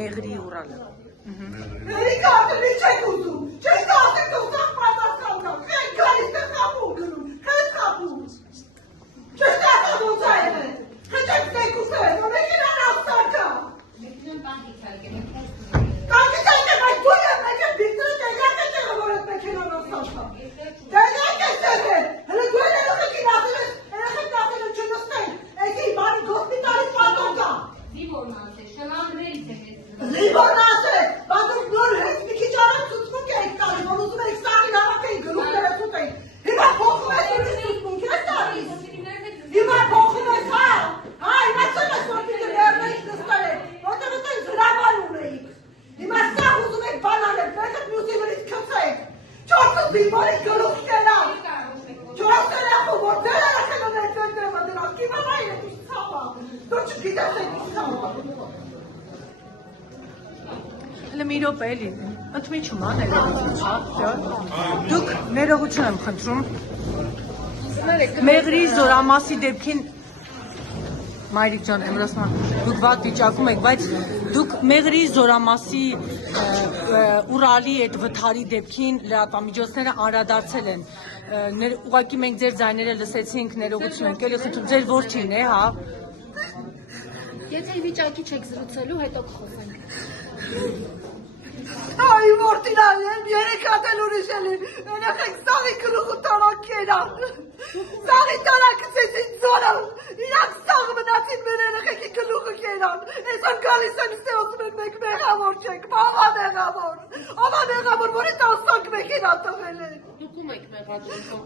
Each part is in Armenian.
Մեղրի Ուրալը։ Հələ մի րոպե էլի, ընդմիջում ա, դուք ներողություն եմ խնդրում, Մեղրի զորամասի դեպքին, Մայրիկ ջան, Էմրոսման, դուք վատ վիճակում եք, բայց դուք Մեղրի զորամասի Ուրալի այդ վթարի դեպքին լրատվամիջոցները անդրադարձել են, ուղղակի մենք ձեր ձայները լսեցինք, ներողություն ենք, էլի խնդրում, ձեր որդին է, հա։ Եթե վիճակի չեք զրուցելու, հետո կխոսենք։ Ay mortinal, viene Cataluriseli, una hexadi kruhutana kena. Sagi tarak sesin zora. İnak sagmanatin menene heki kruhu kena. Esan kalisan isteosmen mek megamor çek. Baba megamor. Ama megamor bori tasak mekina tavele. Դուքում եք մեղադրում։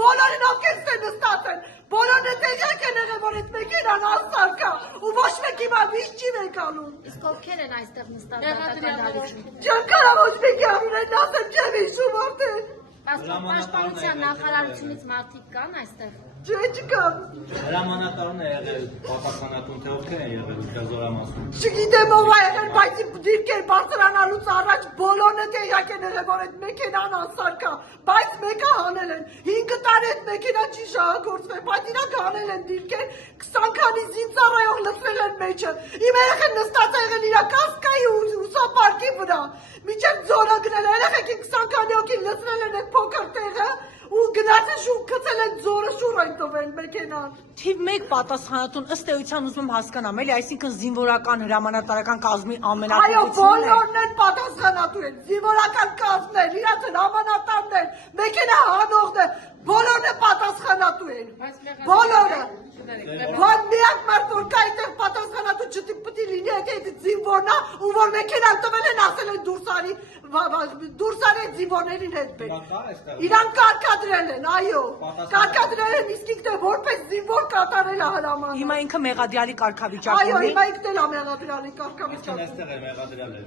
Բոլորի նոքեսեն նստացեն։ Բոլորը տեղյակ են եղել, որ այդ մեկինան աստար կա, ու ոչ մեկ հիմա միշտ չի մեկանում։ Իսկ ովքեր են այստեղ նստած դատական Չեմ կարա ոչ մեկի անունեն ասեմ, չեմ հիշում արդեն։ Պաշտպանության նախարարությունից մարդիկ կան այստեղ։ Չէ, չկան։ Հրամանատարն է եղել պատասխանատուն, թե ովքեր են եղել զորամասում։ Չգիտեմ ով է եղել, բայց դիրքեր բարձրանալուց առաջ բոլորը տեղյակ են եղել, որ այդ մեքենան անսար կա, բայց մեկը հանել են։ 5 տարի այդ մեքենան չի շահագործվել, բայց իրանք հանել են դիրքեր, 20 քանի զինծառայող լցրել են մեջը։ Իմ երեխեն նստած է եղել իր կասկայի ուսապարկի վրա։ Միջև ձորը գնել է, երեխեքին 20 քանի հոգին լցրել են այդ փոքր տեղը։ Ու գնացել շուտ գցել են ձորը շուր այն տվել մեքենան։ Թիվ 1 պատասխանատուն ըստ էության ուզում եմ հասկանամ, էլի, այսինքն զինվորական հրամանատարական կազմի Այո, բոլորն են պատասխանատու են, զինվորական կազմներ, իրաց հրամանատարներ, մեքենա հանողներ, բոլորն են պատասխանատու են։ Բոլորը։ Որ միակ մարդ որ կա այդտեղ պատասխանատու չպետք է լինի, այդ զինվորն է, ու որ մեքենան տվել են, ասել են դուրս արի զինվորներին հետ բեր։ Իրանք կարգադրել են, այո։ Կարգադրել են, իսկ ինքն է որպես զինվոր կատարել է հրաման։ Հիմա ինքը մեղադրյալի կարգավիճակ ունի։ Այո, հիմա ինքն էլ է մեղադրյալի կարգավիճակ։ Այստեղ է մեղադրյալը։